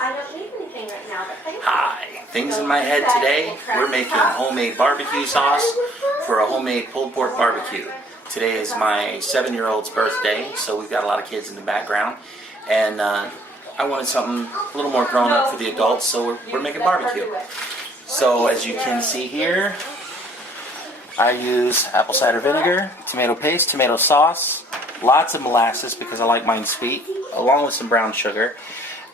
I don't need anything right now, but thank you. Hi, things in my head today. We're making homemade barbecue sauce for a homemade pulled pork barbecue. Today is my 7-year-old's birthday, so we've got a lot of kids in the background. And I wanted something a little more grown up for the adults, so we're making barbecue. So as you can see here, I use apple cider vinegar, tomato paste, tomato sauce, lots of molasses because I like mine sweet, along with some brown sugar,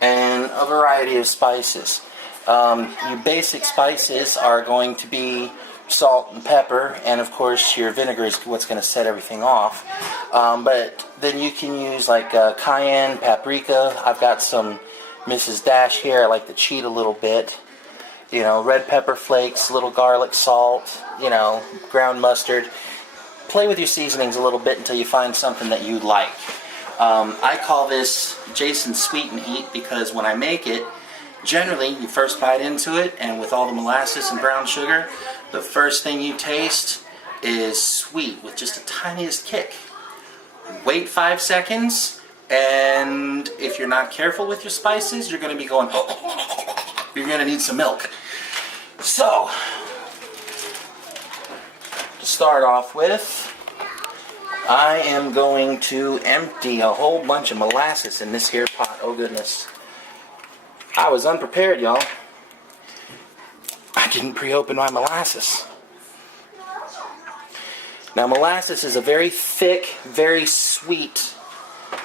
and a variety of spices. Your basic spices are going to be salt and pepper, and of course your vinegar is what's going to set everything off. But then you can use like cayenne, paprika. I've got some Mrs. Dash here. I like to cheat a little bit. You know, red pepper flakes, little garlic salt, you know, ground mustard. Play with your seasonings a little bit until you find something that you like. I call this Jason's Sweet and Eat because when I make it, generally you first bite into it, and with all the molasses and brown sugar, the first thing you taste is sweet with just the tiniest kick. Wait 5 seconds, and if you're not careful with your spices, you're going to be going, you're going to need some milk. So, to start off with, I am going to empty a whole bunch of molasses in this here pot. Oh goodness. I was unprepared, y'all. I didn't pre-open my molasses. Now molasses is a very thick, very sweet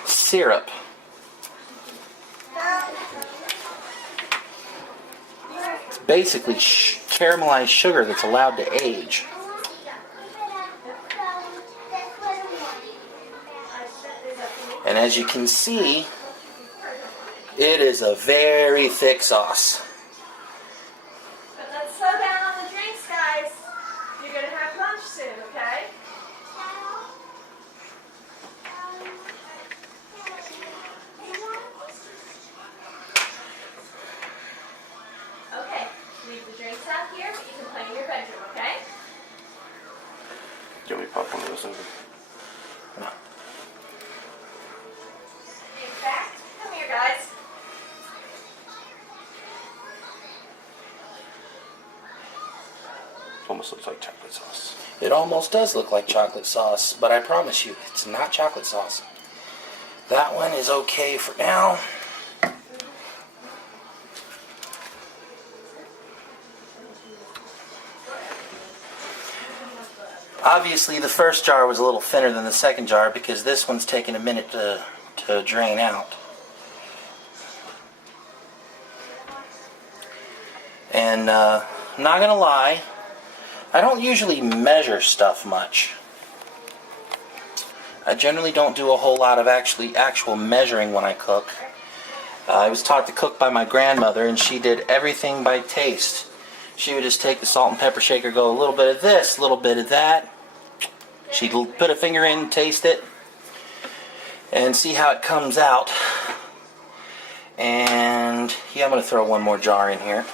syrup. It's basically caramelized sugar that's allowed to age. And as you can see, it is a very thick sauce. But let's slow down on the drinks, guys. You're going to have lunch soon, okay? Okay, leave the drinks out here, but you can play in your bedroom, okay? Do you want me to pop one of those over? No. In fact, come here, guys. Almost looks like chocolate sauce. It almost does look like chocolate sauce, but I promise you, it's not chocolate sauce. That one is okay for now. Obviously, the first jar was a little thinner than the second jar because this one's taking a minute to drain out. And I'm not gonna lie, I don't usually measure stuff much. I generally don't do a whole lot of actual measuring when I cook. I was taught to cook by my grandmother, and she did everything by taste. She would just take the salt and pepper shaker, go a little bit of this, a little bit of that. She'd put a finger in, taste it, and see how it comes out. And yeah, I'm going to throw one more jar in here,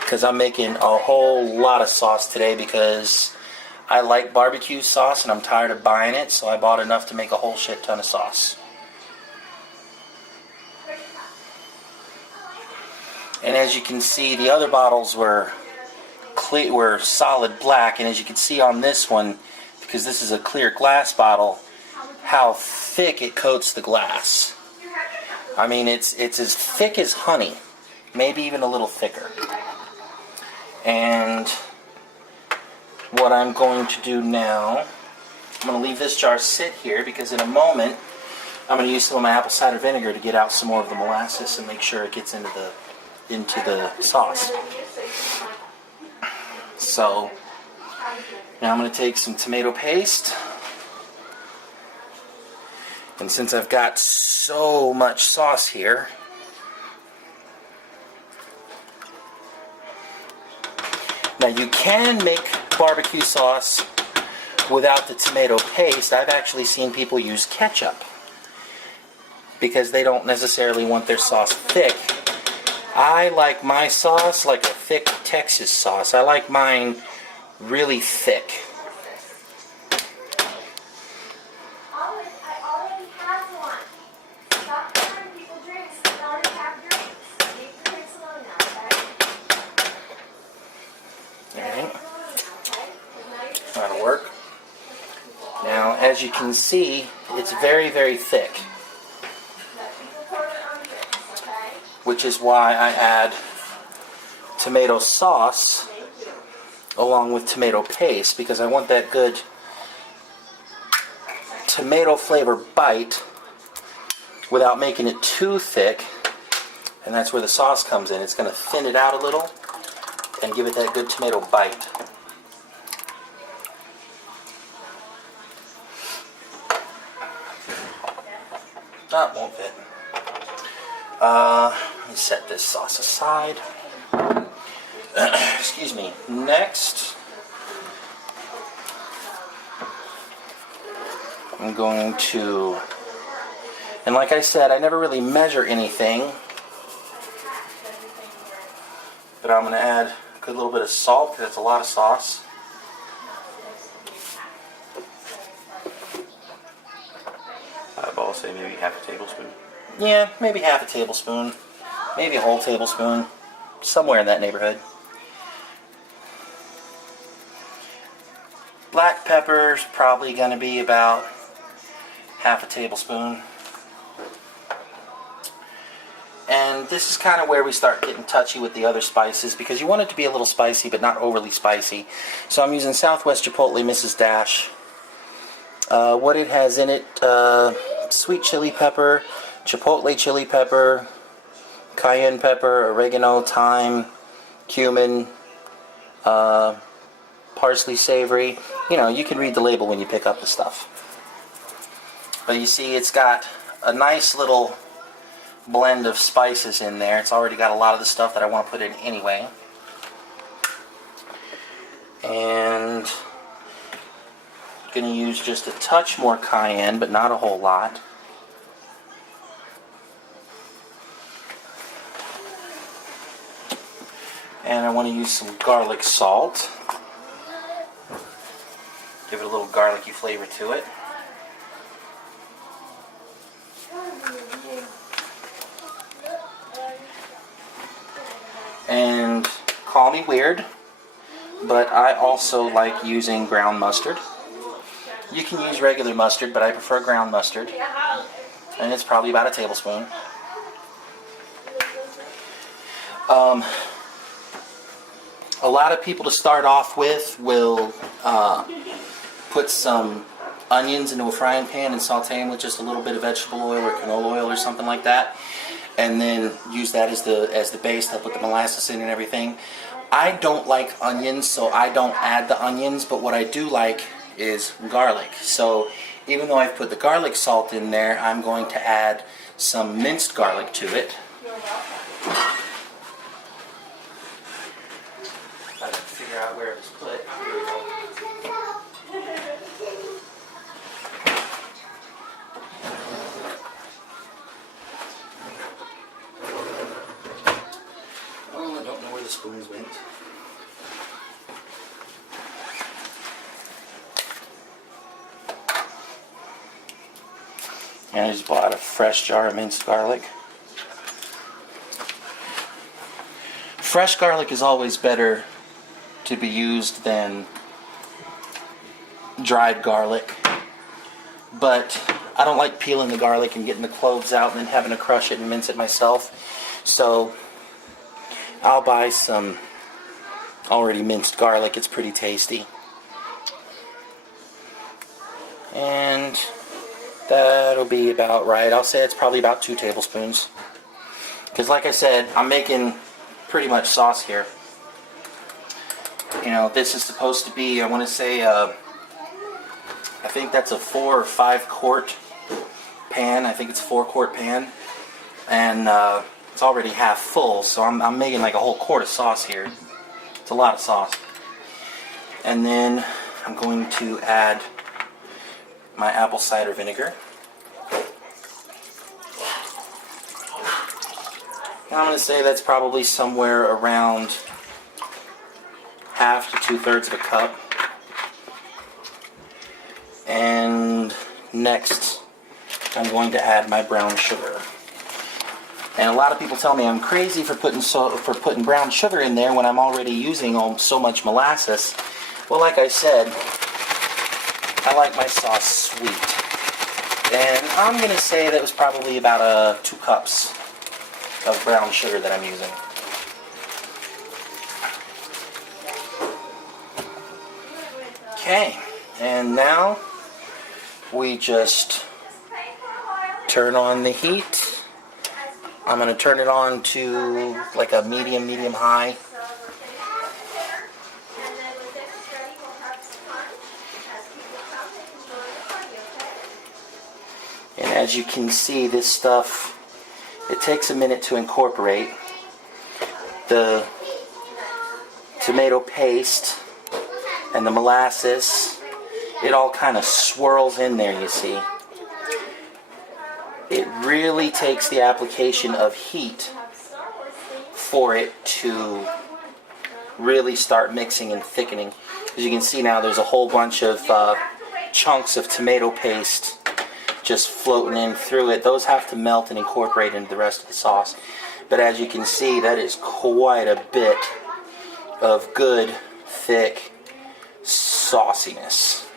because I'm making a whole lot of sauce today because I like barbecue sauce and I'm tired of buying it, so I bought enough to make a whole shit ton of sauce. And as you can see, the other bottles were solid black, and as you can see on this one, because this is a clear glass bottle, how thick it coats the glass. I mean, it's as thick as honey, maybe even a little thicker. And what I'm going to do now, I'm going to leave this jar sit here because in a moment I'm going to use some of my apple cider vinegar to get out some more of the molasses and make sure it gets into the sauce. So now I'm going to take some tomato paste, and since I've got so much sauce here, now you can make barbecue sauce without the tomato paste. I've actually seen people use ketchup because they don't necessarily want their sauce thick. I like my sauce like a thick Texas sauce. I like mine really thick. I already have one. as you can see, it's very, very thick, which is why I add tomato sauce along with tomato paste, because I want that good tomato flavor bite without making it too thick. And that's where the sauce comes in. It's going to thin it out a little and give it that good tomato bite. That won't fit. Let me set this sauce aside. Excuse me. Next, I'm going to, and like I said, I never really measure anything, but I'm going to add a good little bit of salt because it's a lot of sauce. I'll say maybe half a tablespoon. Yeah, maybe half a tablespoon, maybe a whole tablespoon, somewhere in that neighborhood. Black pepper's probably going to be about half a tablespoon. And this is kind of where we start getting touchy with the other spices, because you want it to be a little spicy but not overly spicy. So I'm using Southwest Chipotle Mrs. Dash. What it has in it, sweet chili pepper, chipotle chili pepper, cayenne pepper, oregano, thyme, cumin, parsley savory. You know, you can read the label when you pick up the stuff. But you see, it's got a nice little blend of spices in there. It's already got a lot of the stuff that I want to put in anyway. And I'm going to use just a touch more cayenne, but not a whole lot. And I want to use some garlic salt. Give it a little garlicky flavor to it. And call me weird, but I also like using ground mustard. You can use regular mustard, but I prefer ground mustard. And it's probably about a tablespoon. A lot of people to start off with will put some onions into a frying pan and saute them with just a little bit of vegetable oil or canola oil or something like that, and then use that as the base. They'll put the molasses in and everything. I don't like onions, so I don't add the onions, but what I do like is garlic. So even though I've put the garlic salt in there, I'm going to add some minced garlic to it. I gotta figure out where it was put. Here we go. Oh, I don't know where the spoons went. And I just bought a fresh jar of minced garlic. Fresh garlic is always better to be used than dried garlic, but I don't like peeling the garlic and getting the cloves out and then having to crush it and mince it myself, so I'll buy some already minced garlic. It's pretty tasty. And that'll be about right. I'll say it's probably about 2 tablespoons, because like I said, I'm making pretty much sauce here. You know, this is supposed to be, I want to say, I think that's a 4 or 5 quart pan. I think it's a 4-quart pan, and it's already half full, so I'm making like a whole quart of sauce here. It's a lot of sauce. And then I'm going to add my apple cider vinegar. And I'm going to say that's probably somewhere around half to 2/3 of a cup. And next, I'm going to add my brown sugar. And a lot of people tell me I'm crazy for putting brown sugar in there when I'm already using so much molasses. Well, like I said, I like my sauce sweet. And I'm going to say that was probably about 2 cups of brown sugar that I'm using. Okay, and now we just turn on the heat. I'm going to turn it on to like a medium high. And as you can see, this stuff, it takes a minute to incorporate. The tomato paste and the molasses, it all kind of swirls in there, you see. It really takes the application of heat for it to really start mixing and thickening. As you can see now, there's a whole bunch of chunks of tomato paste just floating in through it. Those have to melt and incorporate into the rest of the sauce. But as you can see, that is quite a bit of good, thick sauciness.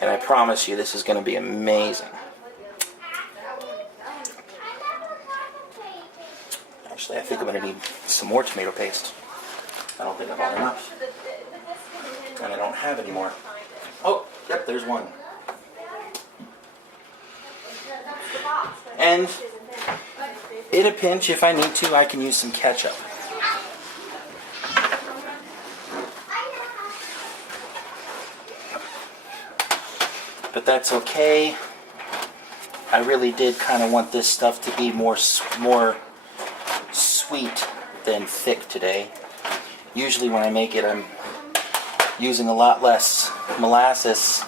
And I promise you, this is going to be amazing. Actually, I think I'm going to need some more tomato paste. I don't think I bought enough. And I don't have any more. Oh, yep, there's one. And in a pinch, if I need to, I can use some ketchup. But that's okay. I really did kind of want this stuff to be more sweet than thick today. Usually when I make it, I'm using a lot less molasses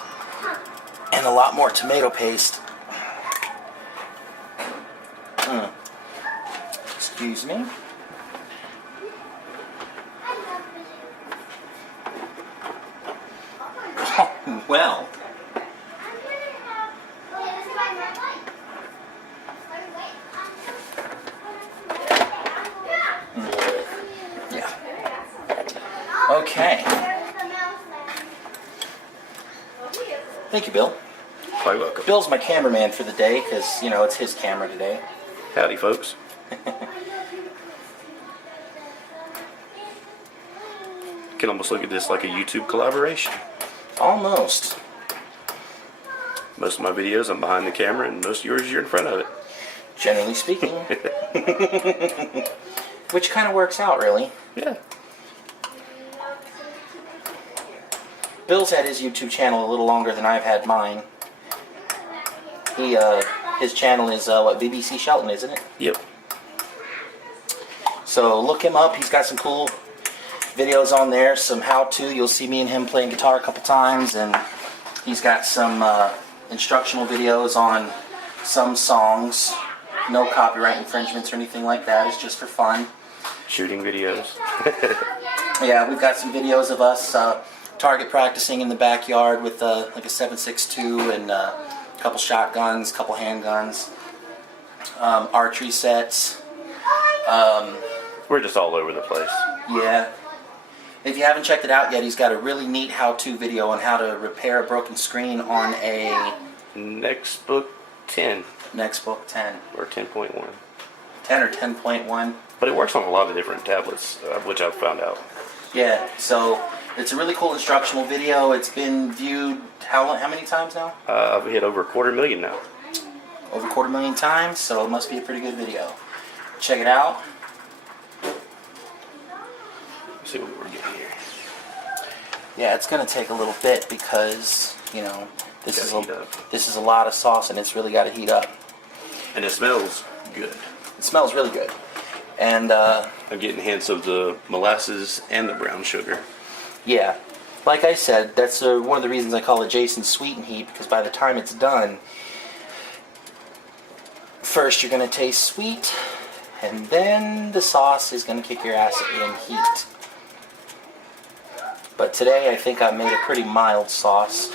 and a lot more tomato paste. Excuse me. Oh, well. Yeah. Okay. Thank you, Bill. Quite welcome. Bill's my cameraman for the day because, you know, it's his camera today. Howdy, folks. Can almost look at this like a YouTube collaboration. Almost. Most of my videos, I'm behind the camera, and most of yours, you're in front of it. Generally speaking. Which kind of works out, really. Yeah. Bill's had his YouTube channel a little longer than I've had mine. His channel is, BBC Shelton, isn't it? Yep. So look him up. He's got some cool videos on there, some how-to. You'll see me and him playing guitar a couple times, and he's got some instructional videos on some songs. No copyright infringements or anything like that. It's just for fun. Shooting videos. Yeah, we've got some videos of us target practicing in the backyard with like a 7.62 and a couple shotguns, couple handguns, archery sets. We're just all over the place. Yeah. If you haven't checked it out yet, he's got a really neat how-to video on how to repair a broken screen on a Nextbook 10. Nextbook 10. Or 10.1. 10 or 10.1. But it works on a lot of different tablets, which I've found out. Yeah, so it's a really cool instructional video. It's been viewed how many times now? I've hit over 250,000 now. Over 250,000 times, so it must be a pretty good video. Check it out. Let's see what we're getting here. Yeah, it's going to take a little bit because, you know, this is a lot of sauce and it's really got to heat up. And it smells good. It smells really good. And I'm getting hints of the molasses and the brown sugar. yeah, like I said, that's one of the reasons I call it Jason's Sweet and Heat, because by the time it's done, first you're going to taste sweet, and then the sauce is going to kick your ass in heat. But today I think I made a pretty mild sauce.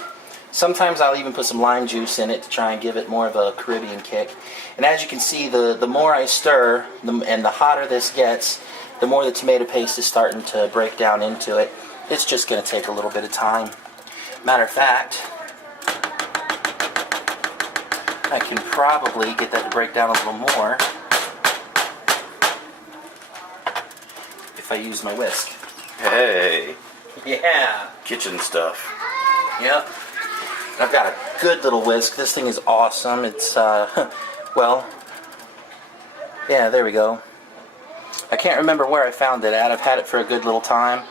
Sometimes I'll even put some lime juice in it to try and give it more of a Caribbean kick. And as you can see, the more I stir and the hotter this gets, the more the tomato paste is starting to break down into it. It's just going to take a little bit of time. Matter of fact, I can probably get that to break down a little more if I use my whisk. Hey, Yeah. kitchen stuff. Yep. I've got a good little whisk. This thing is awesome. It's, well, yeah, there we go. I can't remember where I found it at. I've had it for a good little time.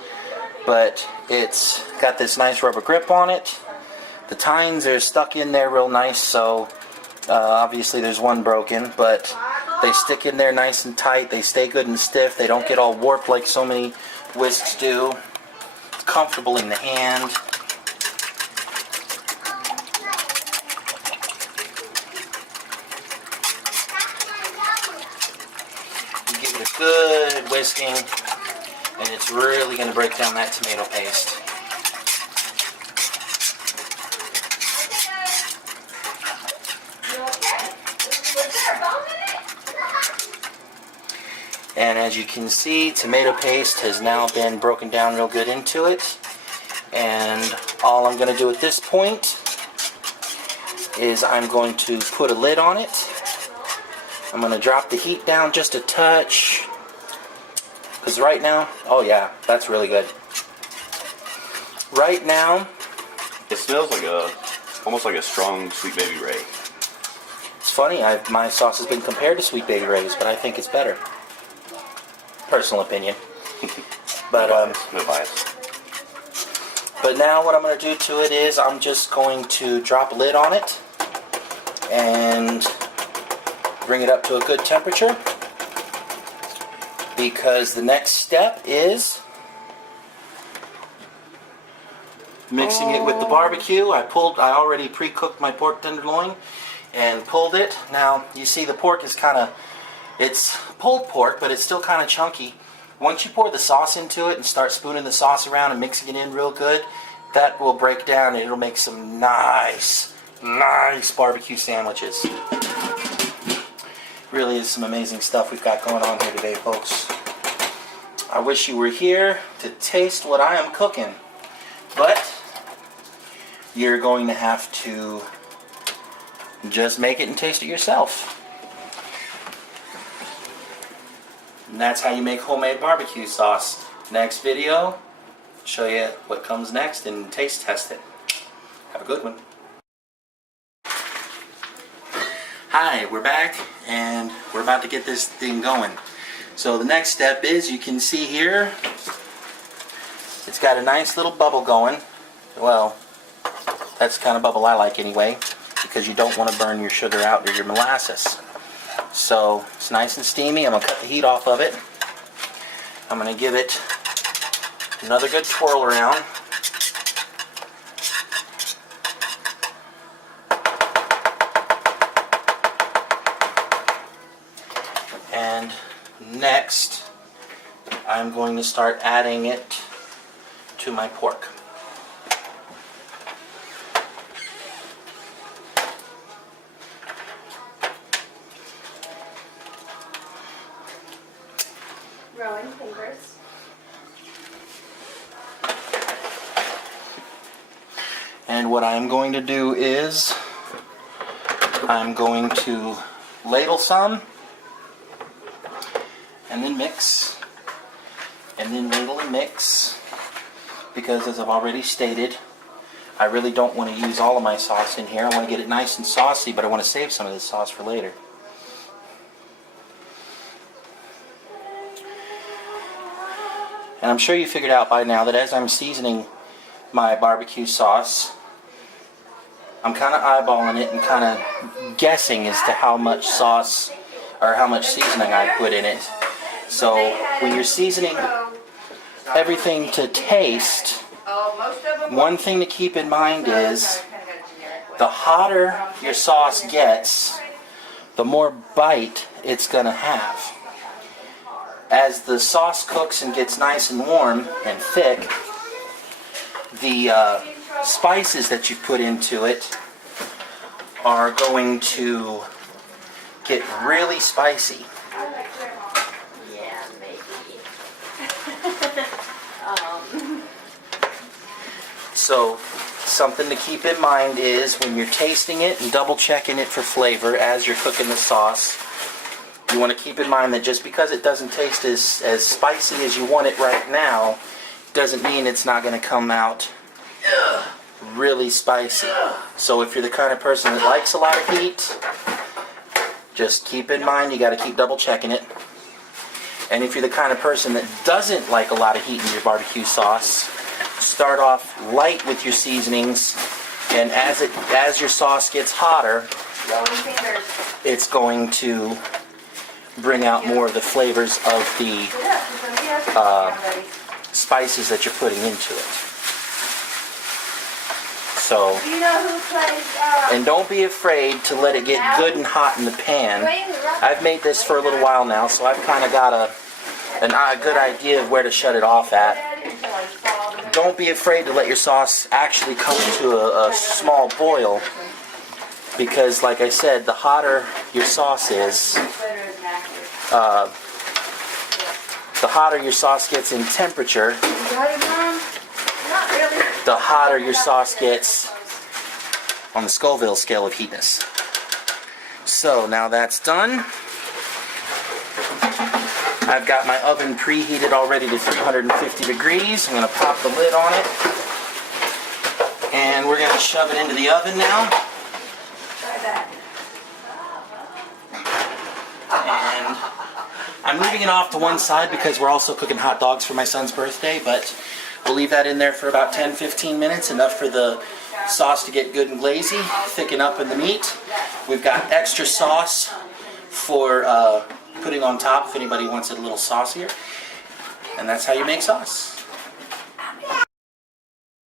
But it's got this nice rubber grip on it. The tines are stuck in there real nice, so obviously there's one broken, but they stick in there nice and tight. They stay good and stiff. They don't get all warped like so many whisks do. It's comfortable in the hand. You give it a good whisking, and it's really going to break down that tomato paste. And as you can see, tomato paste has now been broken down real good into it. And all I'm going to do at this point is I'm going to put a lid on it. I'm going to drop the heat down just a touch. Because right now, oh yeah, that's really good. Right now, It smells like almost like a strong Sweet Baby Ray. it's funny, my sauce has been compared to Sweet Baby Ray's, but I think it's better. Personal opinion. But No bias. But now what I'm going to do to it is I'm just going to drop a lid on it and bring it up to a good temperature, because the next step is mixing it with the barbecue. I already pre-cooked my pork tenderloin and pulled it. Now you see the pork is it's pulled pork, but it's still kind of chunky. Once you pour the sauce into it and start spooning the sauce around and mixing it in real good, that will break down and it'll make some nice barbecue sandwiches. Really is some amazing stuff we've got going on here today, folks. I wish you were here to taste what I am cooking, but you're going to have to just make it and taste it yourself. And that's how you make homemade barbecue sauce. Next video, show you what comes next and taste test it. Have a good one. Hi, we're back and we're about to get this thing going. So the next step is, you can see here, it's got a nice little bubble going. Well, that's the kind of bubble I like anyway, because you don't want to burn your sugar out or your molasses. So it's nice and steamy. I'm going to cut the heat off of it. I'm going to give it another good twirl around. And next, I'm going to start adding it to my pork. Rolling fingers. And what I'm going to do is I'm going to ladle some and then mix and then ladle and mix, because as I've already stated, I really don't want to use all of my sauce in here. I want to get it nice and saucy, but I want to save some of this sauce for later. And I'm sure you figured out by now that as I'm seasoning my barbecue sauce, I'm kind of eyeballing it and kind of guessing as to how much sauce or how much seasoning I put in it. So when you're seasoning everything to taste, one thing to keep in mind is the hotter your sauce gets, the more bite it's going to have. As the sauce cooks and gets nice and warm and thick, the spices that you put into it are going to get really spicy. Yeah, maybe. So something to keep in mind is when you're tasting it and double checking it for flavor as you're cooking the sauce, you want to keep in mind that just because it doesn't taste as spicy as you want it right now, doesn't mean it's not going to come out really spicy. So if you're the kind of person that likes a lot of heat, just keep in mind you got to keep double checking it. And if you're the kind of person that doesn't like a lot of heat in your barbecue sauce, start off light with your seasonings, and as your sauce gets hotter, it's going to bring out more of the flavors of the spices that you're putting into it. So, Do you know who plays? and don't be afraid to let it get good and hot in the pan. I've made this for a little while now, so I've kind of got a good idea of where to shut it off at. Don't be afraid to let your sauce actually come to a small boil, because like I said, the hotter your sauce is, the hotter your sauce gets in temperature, the hotter your sauce gets on the Scoville scale of heatness. So now that's done. I've got my oven preheated already to 350 degrees. I'm going to pop the lid on it. And we're going to shove it into the oven now. And I'm leaving it off to one side because we're also cooking hot dogs for my son's birthday, but we'll leave that in there for about 10-15 minutes, enough for the sauce to get good and glazy, thicken up in the meat. We've got extra sauce for putting on top if anybody wants it a little saucier. And that's how you make sauce.